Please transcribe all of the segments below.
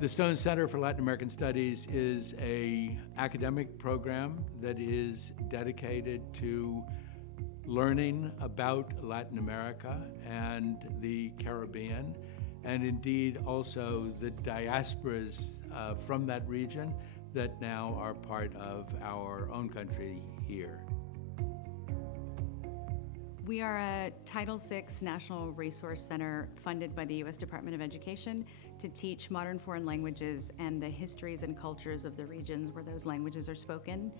The Stone Center for Latin American Studies is an academic program that is dedicated to learning about Latin America and the Caribbean, and indeed also the diasporas from that region that now are part of our own country here. We are a Title VI National Resource Center funded by the U.S. Department of Education to teach modern foreign languages and the histories and cultures of the regions where those languages are spoken.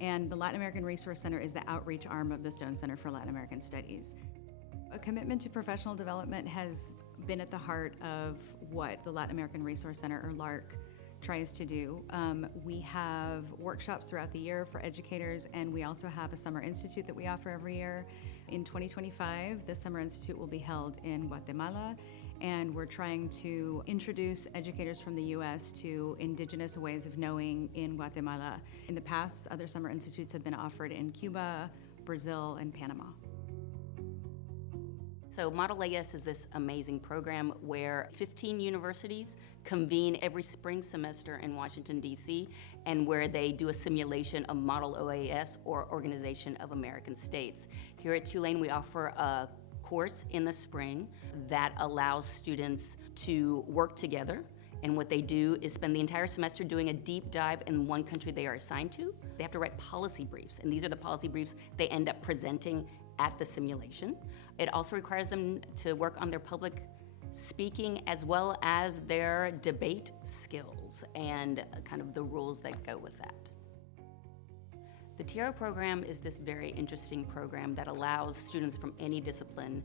And the Latin American Resource Center is the outreach arm of the Stone Center for Latin American Studies. A commitment to professional development has been at the heart of what the Latin American Resource Center, or LARC, tries to do. We have workshops throughout the year for educators, and we also have a summer institute that we offer every year. In 2025, the Summer Institute will be held in Guatemala, and we're trying to introduce educators from the U.S. to indigenous ways of knowing in Guatemala. In the past, other summer institutes have been offered in Cuba, Brazil, and Panama. So Model AS is this amazing program where 15 universities convene every spring semester in Washington, D.C., and where they do a simulation of Model OAS, or Organization of American States. Here at Tulane, we offer a course in the spring that allows students to work together. And what they do is spend the entire semester doing a deep dive in one country they are assigned to. They have to write policy briefs, and these are the policy briefs they end up presenting at the simulation. It also requires them to work on their public speaking as well as their debate skills and kind of the rules that go with that. The TRO program is this very interesting program that allows students from any discipline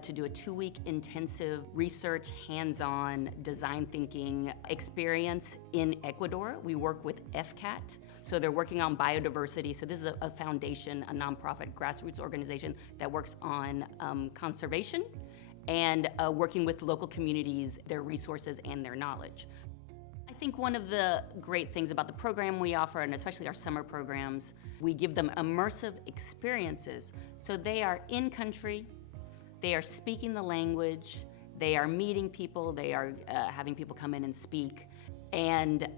to do a 2-week intensive research, hands-on, design thinking experience in Ecuador. We work with FCAT, so they're working on biodiversity. So this is a foundation, a nonprofit grassroots organization that works on conservation and working with local communities, their resources and their knowledge. I think one of the great things about the program we offer, and especially our summer programs, we give them immersive experiences. So they are in country, they are speaking the language, they are meeting people, they are having people come in and speak, and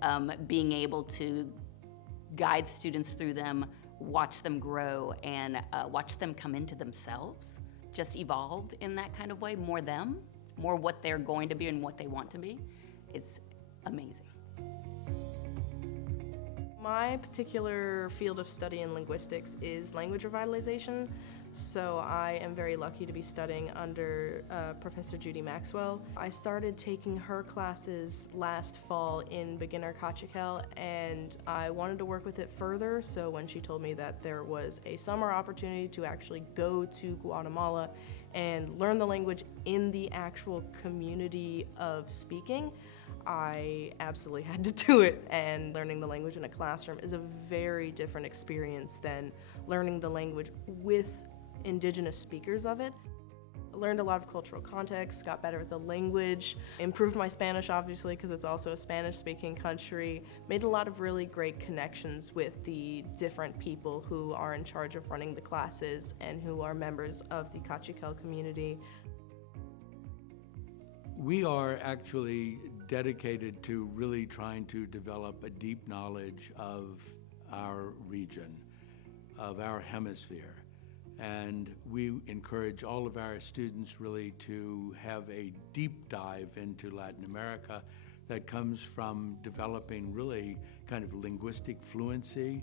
being able to guide students through them, watch them grow, and watch them come into themselves, just evolved in that kind of way, more them, more what they're going to be and what they want to be. It's amazing. My particular field of study in linguistics is language revitalization, so I am very lucky to be studying under Professor Judy Maxwell. I started taking her classes last fall in beginner Kaqchikel, and I wanted to work with it further, so when she told me that there was a summer opportunity to actually go to Guatemala and learn the language in the actual community of speaking, I absolutely had to do it, and learning the language in a classroom is a very different experience than learning the language with indigenous speakers of it. I learned a lot of cultural context, got better at the language, improved my Spanish obviously because it's also a Spanish-speaking country, made a lot of really great connections with the different people who are in charge of running the classes and who are members of the Kaqchikel community. We are actually dedicated to really trying to develop a deep knowledge of our region, of our hemisphere. And we encourage all of our students really to have a deep dive into Latin America that comes from developing really kind of linguistic fluency,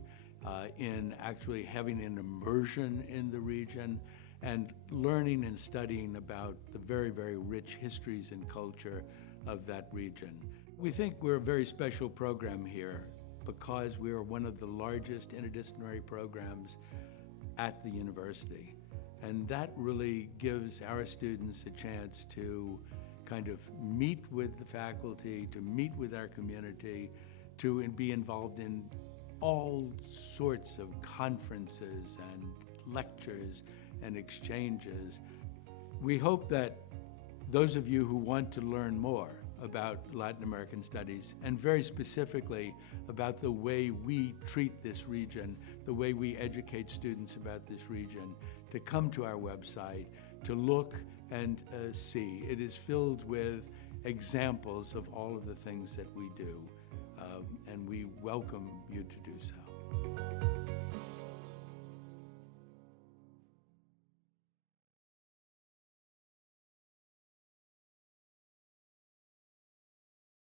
in actually having an immersion in the region, and learning and studying about the very, very rich histories and culture of that region. We think we're a very special program here because we are one of the largest interdisciplinary programs at the university. And that really gives our students a chance to kind of meet with the faculty, to meet with our community, to be involved in all sorts of conferences and lectures and exchanges. We hope that those of you who want to learn more about Latin American studies, and very specifically about the way we treat this region, the way we educate students about this region, to come to our website, to look and see. It is filled with examples of all of the things that we do, and we welcome you to do so.